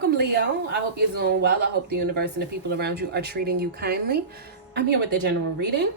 Welcome, Leo. I hope you're doing well. I hope the universe and the people around you are treating you kindly. I'm here with the general reading.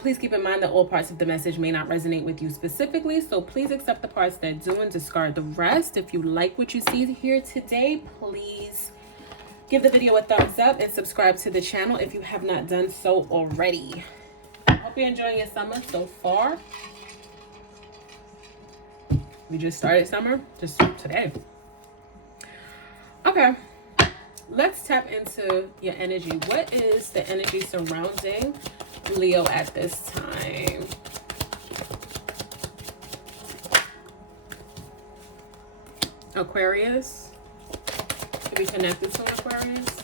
Please keep in mind that all parts of the message may not resonate with you specifically, so please accept the parts that do and discard the rest. If you like what you see here today, please give the video a thumbs up and subscribe to the channel if you have not done so already. Hope you're enjoying your summer so far. We just started summer, just today. Okay, let's tap into your energy. What is the energy surrounding Leo at this time? Aquarius. Can be connected to Aquarius.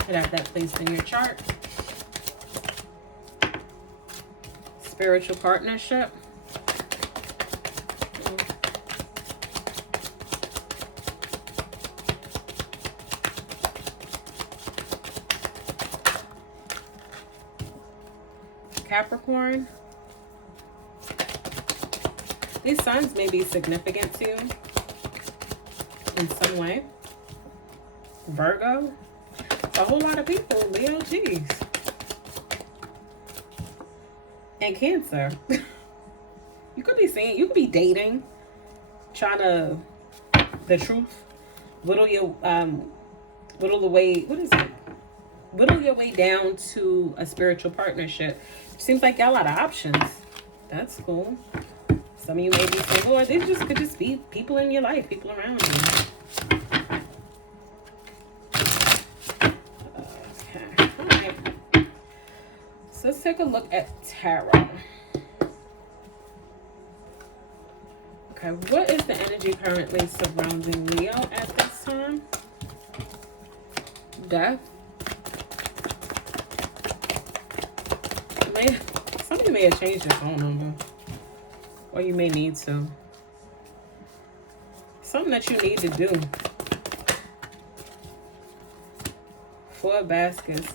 Could have that placed in your chart. Spiritual partnership. Capricorn. These signs may be significant to you in some way. Virgo. It's a whole lot of people. Leo, geez. And Cancer. You could be dating, trying to, the truth, whittle the way, whittle your way down to a spiritual partnership. Seems like y'all got a lot of options. That's cool. Some of you may be single, or these could just be people in your life, people around you. Okay, all right. So let's take a look at tarot. Okay, what is the energy currently surrounding Leo at this time? Death. Somebody may have changed their phone number, or you may need to. Something that you need to do. 4 baskets.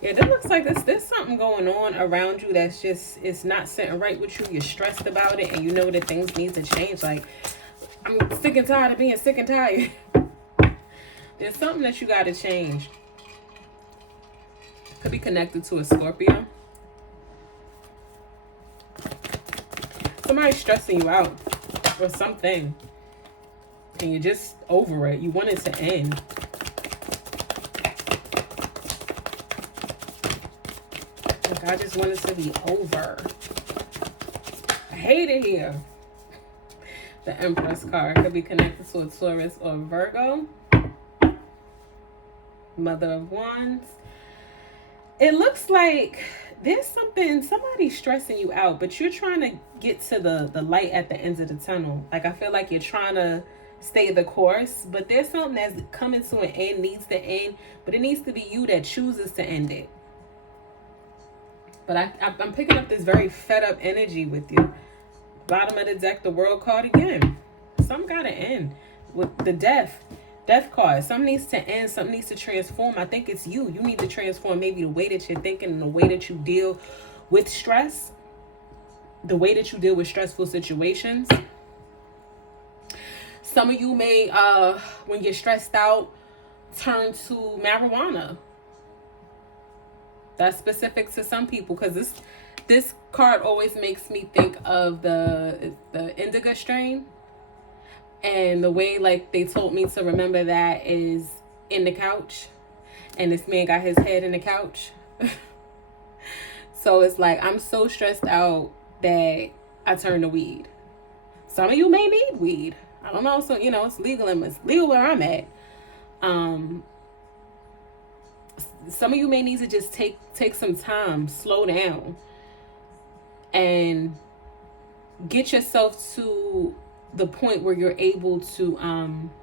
Yeah, this looks like there's something going on around you that's just, it's not sitting right with you. You're stressed about it, and you know that things need to change. Like, I'm sick and tired of being sick and tired. There's something that you got to change. Could be connected to a Scorpio. Somebody's stressing you out or something, and you're just over it. You want it to end. Like, I just want it to be over. I hate it here. The Empress card could be connected to a Taurus or Virgo. Mother of Wands. It looks like there's somebody's stressing you out, but you're trying to get to the light at the end of the tunnel. Like, I feel like you're trying to stay the course, but there's something that's coming to an end, needs to end, but it needs to be you that chooses to end it. But I'm picking up this very fed up energy with you. Bottom of the deck, the World card again. Something gotta end. With the Death card. Something needs to end. Something needs to transform. I think it's you. You need to transform maybe the way that you're thinking and the way that you deal with stress. The way that you deal with stressful situations. Some of you may, when you're stressed out, turn to marijuana. That's specific to some people, because this card always makes me think of the indica strain. And the way, like, they told me to remember that is in the couch. And this man got his head in the couch. So it's like, I'm so stressed out that I turn to weed. Some of you may need weed. I don't know. So, it's legal, and it's legal where I'm at. Some of you may need to just take some time, slow down, and get yourself to the point where you're able to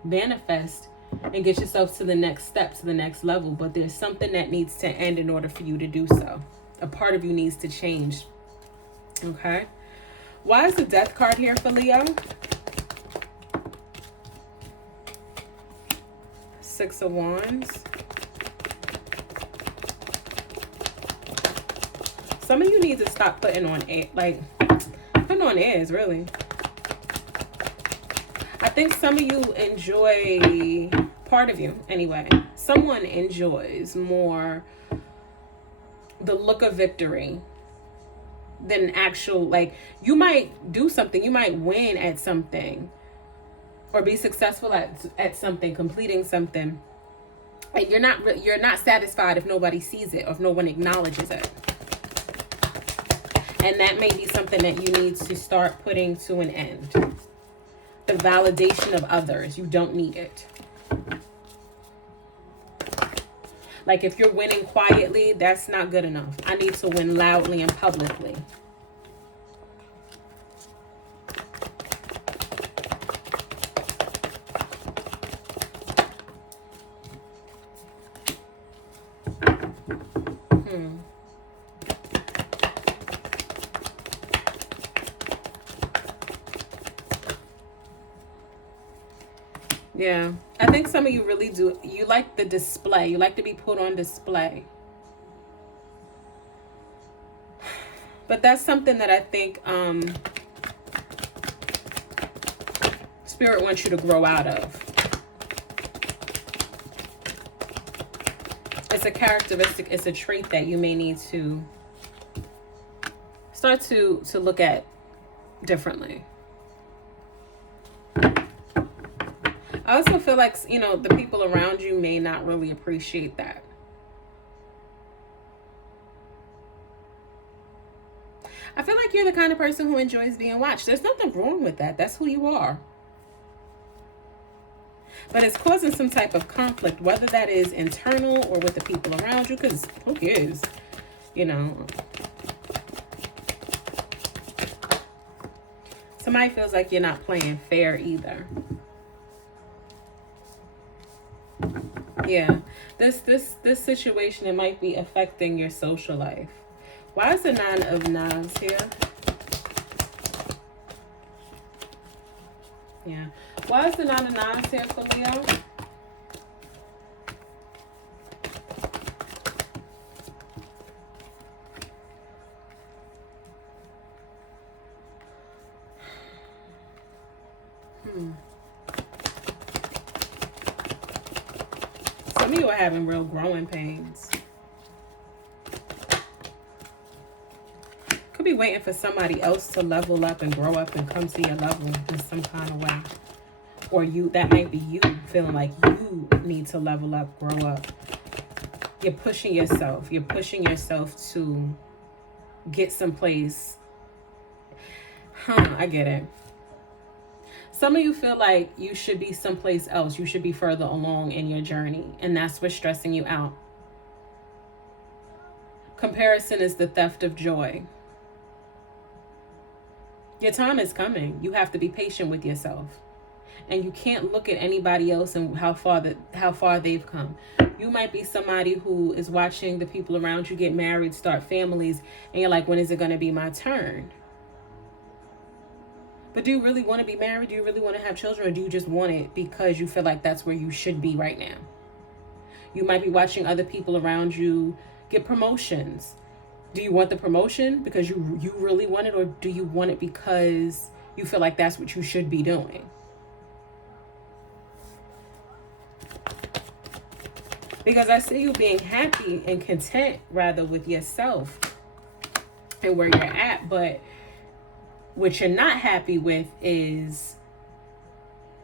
manifest and get yourself to the next step, to the next level. But there's something that needs to end in order for you to do so. A part of you needs to change. Okay? Why is the Death card here for Leo? 6 of Wands. Some of you need to stop putting on airs, really. think some of you enjoy, part of you anyway, someone enjoys more the look of victory than actual, like, you might do something, you might win at something or be successful at something, completing something, and you're not satisfied if nobody sees it or if no one acknowledges it. And that may be something that you need to start putting to an end. The validation of others, you don't need it. Like, if you're winning quietly, that's not good enough. I need to win loudly and publicly. Yeah, I think some of you really do. You like the display. You like to be put on display. But that's something that I think Spirit wants you to grow out of. It's a characteristic, it's a trait that you may need to start to look at differently. I also feel like, you know, the people around you may not really appreciate that. I feel like you're the kind of person who enjoys being watched. There's nothing wrong with that. That's who you are. But it's causing some type of conflict, whether that is internal or with the people around you, because who cares? You know. Somebody feels like you're not playing fair either. Yeah, this situation, it might be affecting your social life. Why is the 9 of Knives here? Yeah. Why is the 9 of Knives here for Leo? Some of you are having real growing pains. Could be waiting for somebody else to level up and grow up and come to your level in some kind of way. Or that might be you feeling like you need to level up, grow up. You're pushing yourself. You're pushing yourself to get someplace. I get it. Some of you feel like you should be someplace else. You should be further along in your journey. And that's what's stressing you out. Comparison is the theft of joy. Your time is coming. You have to be patient with yourself. And you can't look at anybody else and how far they've come. You might be somebody who is watching the people around you get married, start families, and you're like, when is it going to be my turn? But do you really want to be married? Do you really want to have children? Or do you just want it because you feel like that's where you should be right now? You might be watching other people around you get promotions. Do you want the promotion because you really want it? Or do you want it because you feel like that's what you should be doing? Because I see you being happy and content, rather, with yourself and where you're at. But what you're not happy with is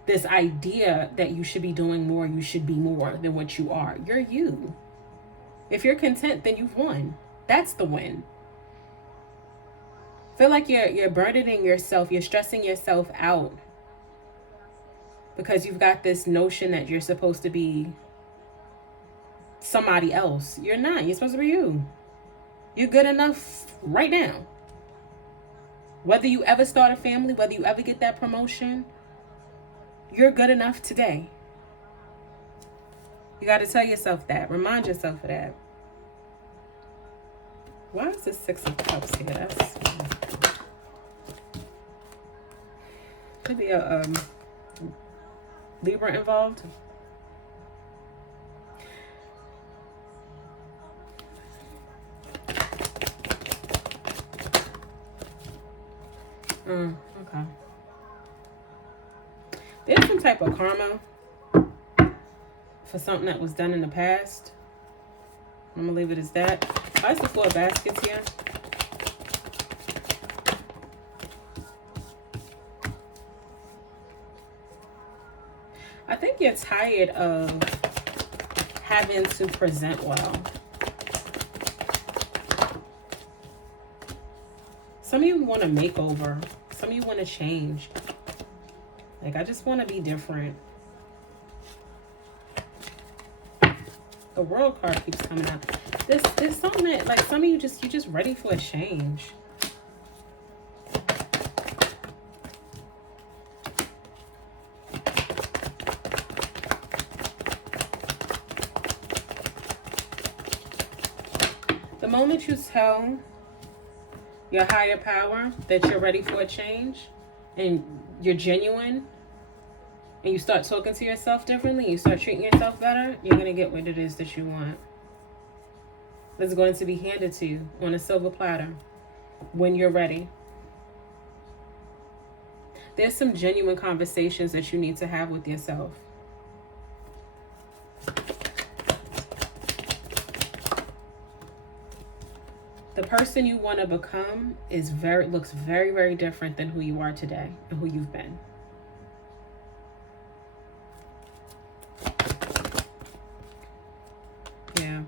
this idea that you should be doing more, you should be more than what you are. You're you. If you're content, then you've won. That's the win. Feel like you're burdening yourself, you're stressing yourself out because you've got this notion that you're supposed to be somebody else. You're not. You're supposed to be you. You're good enough right now. Whether you ever start a family, whether you ever get that promotion, you're good enough today. You got to tell yourself that. Remind yourself of that. Why is the 6 of Cups here? That's could be a Libra involved. Okay. There's type of karma for something that was done in the past. I'm going to leave it as that. Why is the 4 of baskets here? I think you're tired of having to present well. Some of you want a makeover. Some of you want to change. Like, I just want to be different. The World card keeps coming out. There's something that, like, some of you you're just ready for a change. The moment you tell your higher power that you're ready for a change and you're genuine and you start talking to yourself differently, you start treating yourself better, you're going to get what it is that you want. It's going to be handed to you on a silver platter when you're ready. There's some genuine conversations that you need to have with yourself. The person you want to become looks very, very different than who you are today and who you've been. Yeah. You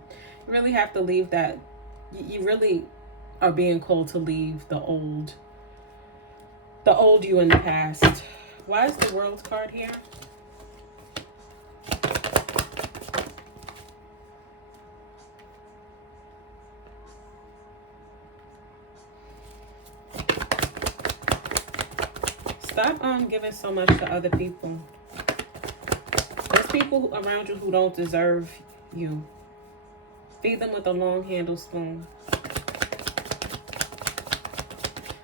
really have to leave that. You really are being called to leave the old you in the past. Why is the World card here? Stop giving so much to other people. There's people around you who don't deserve you. Feed them with a long handled spoon.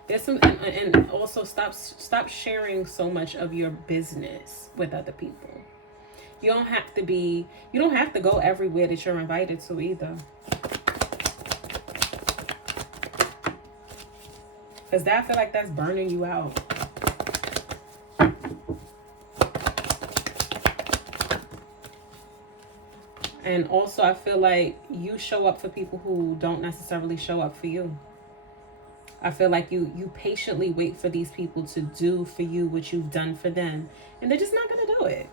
There's some, and also stop sharing so much of your business with other people. You don't have to go everywhere that you're invited to either. Because I feel like that's burning you out. And also, I feel like you show up for people who don't necessarily show up for you. I feel like you patiently wait for these people to do for you what you've done for them. And they're just not going to do it.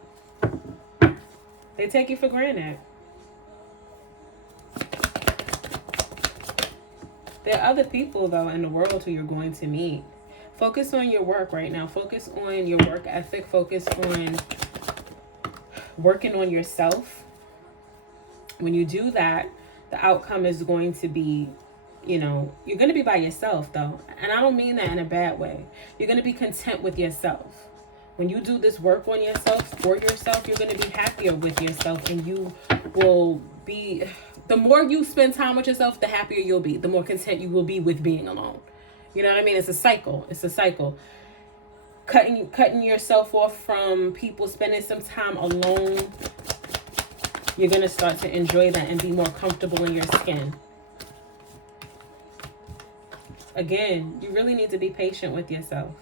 They take you for granted. There are other people, though, in the world who you're going to meet. Focus on your work right now. Focus on your work ethic. Focus on working on yourself. When you do that, the outcome is going to be, you're going to be by yourself, though. And I don't mean that in a bad way. You're going to be content with yourself. When you do this work on yourself, for yourself, you're going to be happier with yourself. And you will be, the more you spend time with yourself, the happier you'll be. The more content you will be with being alone. You know what I mean? It's a cycle. It's a cycle. Cutting yourself off from people, spending some time alone. You're going to start to enjoy that and be more comfortable in your skin. Again, you really need to be patient with yourself.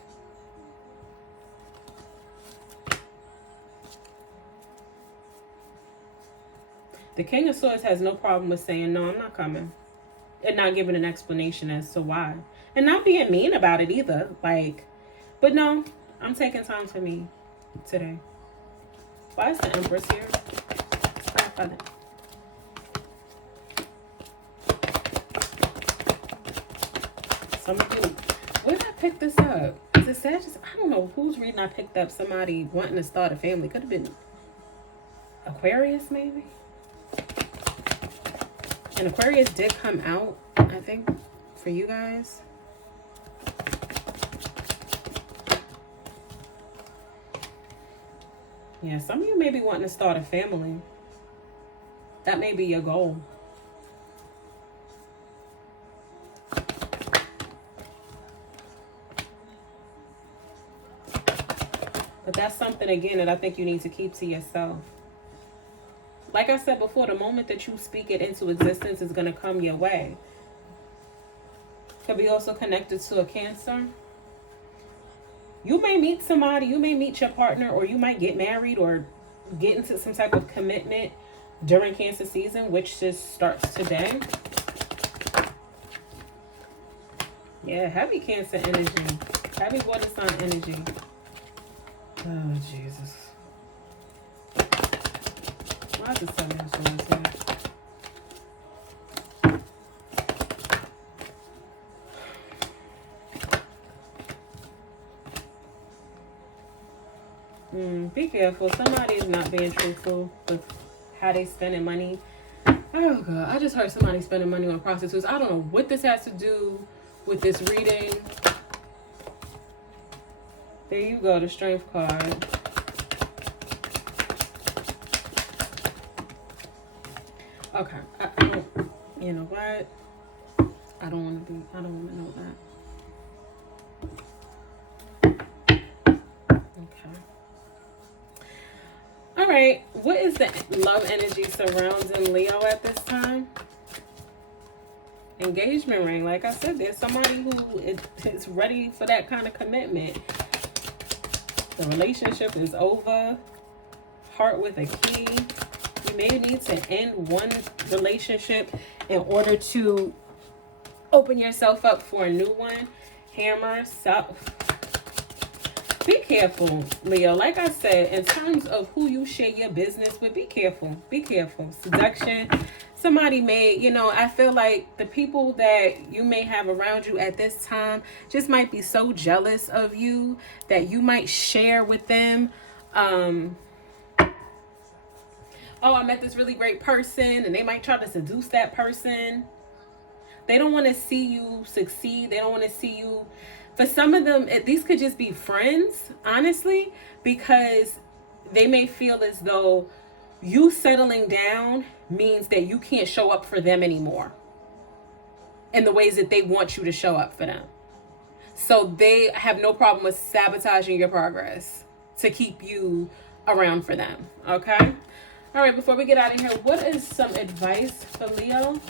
The King of Swords has no problem with saying, no, I'm not coming. And not giving an explanation as to why. And not being mean about it either. But no, I'm taking time for me today. Why is the Empress here? Some of you, where did I pick this up? Is it Sagittarius? I don't know whose reading I picked up. Somebody wanting to start a family. Could have been Aquarius, maybe. And Aquarius did come out, I think, for you guys. Yeah, some of you may be wanting to start a family. That may be your goal. But that's something, again, that I think you need to keep to yourself. Like I said before, the moment that you speak it into existence is going to come your way. Could be also connected to a Cancer. You may meet somebody, you may meet your partner, or you might get married or get into some type of commitment during Cancer season, which just starts today. Yeah, heavy Cancer energy. Heavy water sign energy. Oh, Jesus. Why is the 7 of Swords here? Be careful. Somebody is not being truthful with how they spending money. Oh, God. I just heard somebody spending money on prostitutes. I don't know what this has to do with this reading. There you go, the Strength card. Okay. I don't, you know what? I don't want to know that. Okay. All right. What is the love energy surrounding Leo at this time? Engagement ring. Like I said, there's somebody who is ready for that kind of commitment. The relationship is over. Heart with a key. You may need to end one relationship in order to open yourself up for a new one. Hammer. Be careful, Leo. Like I said, in terms of who you share your business with, be careful. Be careful. Seduction. Somebody may, you know, I feel like the people that you may have around you at this time just might be so jealous of you that you might share with them. Oh, I met this really great person, and they might try to seduce that person. They don't want to see you succeed. They don't want to see you. For some of them, these could just be friends, honestly, because they may feel as though you settling down means that you can't show up for them anymore in the ways that they want you to show up for them. So they have no problem with sabotaging your progress to keep you around for them. Okay? All right, before we get out of here, what is some advice for Leo?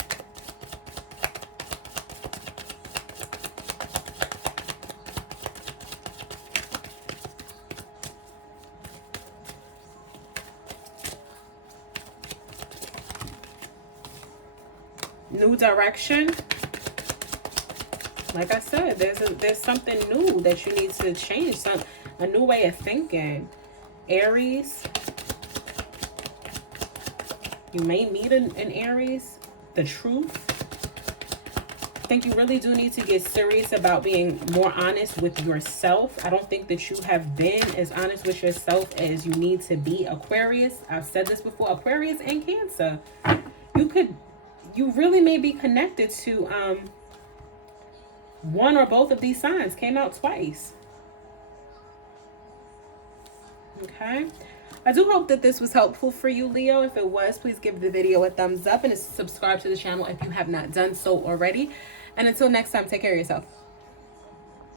New direction. Like I said, there's something new that you need to change. A new way of thinking. Aries. You may meet an Aries. The truth. I think you really do need to get serious about being more honest with yourself. I don't think that you have been as honest with yourself as you need to be. Aquarius. I've said this before. Aquarius and Cancer. You really may be connected to one or both of these signs. Came out twice. Okay. I do hope that this was helpful for you, Leo. If it was, please give the video a thumbs up and subscribe to the channel if you have not done so already. And until next time, take care of yourself.